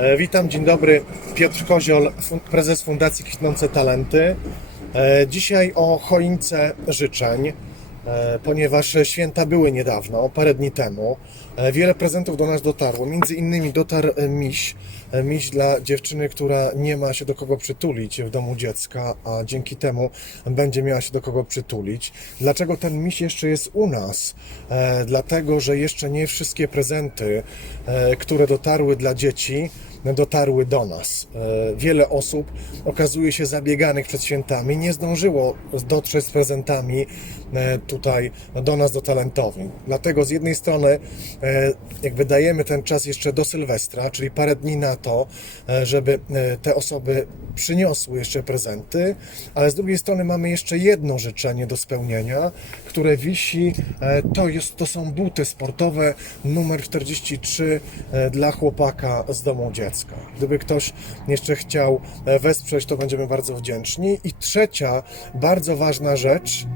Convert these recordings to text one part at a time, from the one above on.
E, Witam, dzień dobry. Piotr Koziol, prezes Fundacji Kwitnące Talenty. E, Dzisiaj o choince życzeń, e, ponieważ święta były niedawno, parę dni temu. Wiele prezentów do nas dotarło. Między innymi dotarł miś. Miś dla dziewczyny, która nie ma się do kogo przytulić w domu dziecka, a dzięki temu będzie miała się do kogo przytulić. Dlaczego ten miś jeszcze jest u nas? Dlatego, że jeszcze nie wszystkie prezenty, które dotarły dla dzieci, dotarły do nas. E, Wiele osób okazuje się zabieganych przed świętami, nie zdążyło dotrzeć z prezentami e, tutaj do nas, do talentowych. Dlatego z jednej strony e, jakby dajemy ten czas jeszcze do Sylwestra, czyli parę dni na to, e, żeby e, te osoby przyniosły jeszcze prezenty, ale z drugiej strony mamy jeszcze jedno życzenie do spełnienia, które wisi, e, to, jest, to są buty sportowe numer 43 e, dla chłopaka z domu dziecka. Gdyby ktoś jeszcze chciał e, wesprzeć, to będziemy bardzo wdzięczni. I trzecia, bardzo ważna rzecz,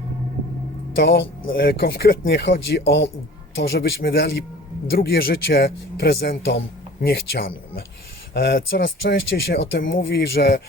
to e, konkretnie chodzi o to, żebyśmy dali drugie życie prezentom niechcianym. E, Coraz częściej się o tym mówi, że e,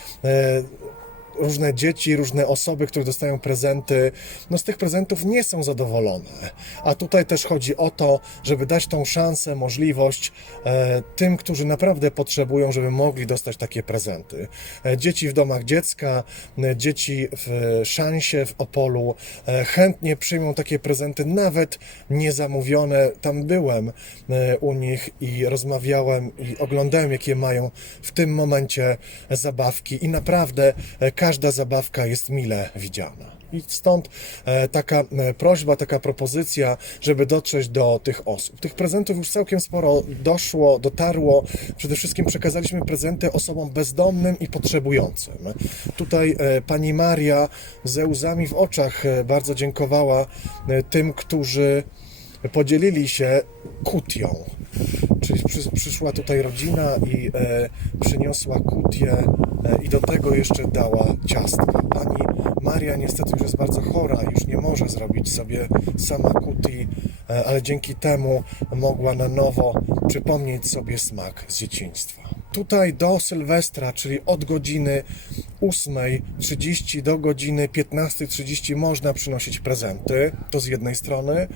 różne dzieci, różne osoby, które dostają prezenty, no z tych prezentów nie są zadowolone. A tutaj też chodzi o to, żeby dać tą szansę, możliwość e, tym, którzy naprawdę potrzebują, żeby mogli dostać takie prezenty. E, dzieci w domach dziecka, e, dzieci w szansie w Opolu e, chętnie przyjmą takie prezenty, nawet niezamówione. Tam byłem e, u nich i rozmawiałem i oglądałem, jakie mają w tym momencie zabawki i naprawdę e, każda zabawka jest mile widziana. I stąd e, taka e, prośba, taka propozycja, żeby dotrzeć do tych osób. Tych prezentów już całkiem sporo doszło, dotarło. Przede wszystkim przekazaliśmy prezenty osobom bezdomnym i potrzebującym. Tutaj e, pani Maria ze łzami w oczach bardzo dziękowała tym, którzy podzielili się kutią. Czyli przy, przyszła tutaj rodzina i e, przyniosła kutię e, i do tego jeszcze dała ciastka. Pani Maria niestety już jest bardzo chora, już nie może zrobić sobie sama kuti, e, ale dzięki temu mogła na nowo przypomnieć sobie smak z dzieciństwa. Tutaj do Sylwestra, czyli od godziny 8.30 do godziny 15.30 można przynosić prezenty. To z jednej strony.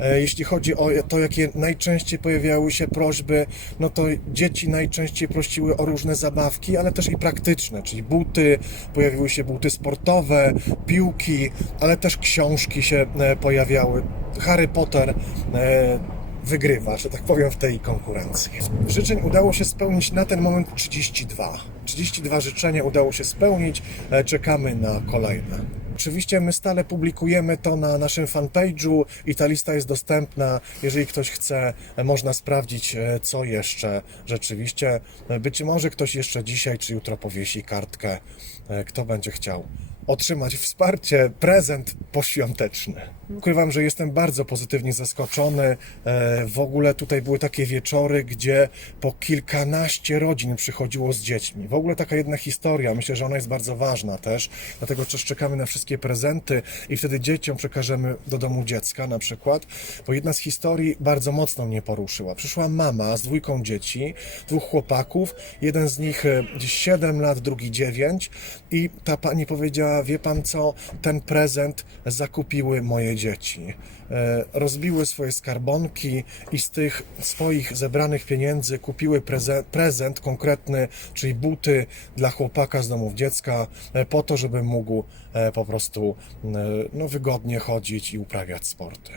E, Jeśli chodzi o to, jakie najczęściej pojawiały się prośby, no to dzieci najczęściej prosiły o różne zabawki, ale też i praktyczne, czyli buty, pojawiły się buty sportowe, piłki, ale też książki się e, pojawiały. Harry Potter e, wygrywa, że tak powiem, w tej konkurencji. Życzeń udało się spełnić na ten moment 32. 32 życzenia udało się spełnić, e, czekamy na kolejne. Oczywiście my stale publikujemy to na naszym fanpage'u i ta lista jest dostępna. Jeżeli ktoś chce, e, można sprawdzić, e, co jeszcze rzeczywiście. Być może ktoś jeszcze dzisiaj czy jutro powiesi kartkę, kto będzie chciał otrzymać wsparcie, prezent poświąteczny. Ukrywam, że jestem bardzo pozytywnie zaskoczony. E, W ogóle tutaj były takie wieczory, gdzie po kilkanaście rodzin przychodziło z dziećmi. W ogóle taka jedna historia, myślę, że ona jest bardzo ważna też, dlatego też czekamy na wszystkie prezenty i wtedy dzieciom przekażemy do domu dziecka na przykład, bo jedna z historii bardzo mocno mnie poruszyła. Przyszła mama z dwójką dzieci, dwóch chłopaków, jeden z nich e, gdzieś 7 lat, drugi 9 i ta pani powiedziała, wie pan co, ten prezent zakupiły moje dzieci. E, Rozbiły swoje skarbonki i z tych swoich zebranych pieniędzy kupiły prezent, prezent konkretny, czyli buty dla chłopaka z domów dziecka, e, po to, żeby mógł e, po prostu no, wygodnie chodzić i uprawiać sporty.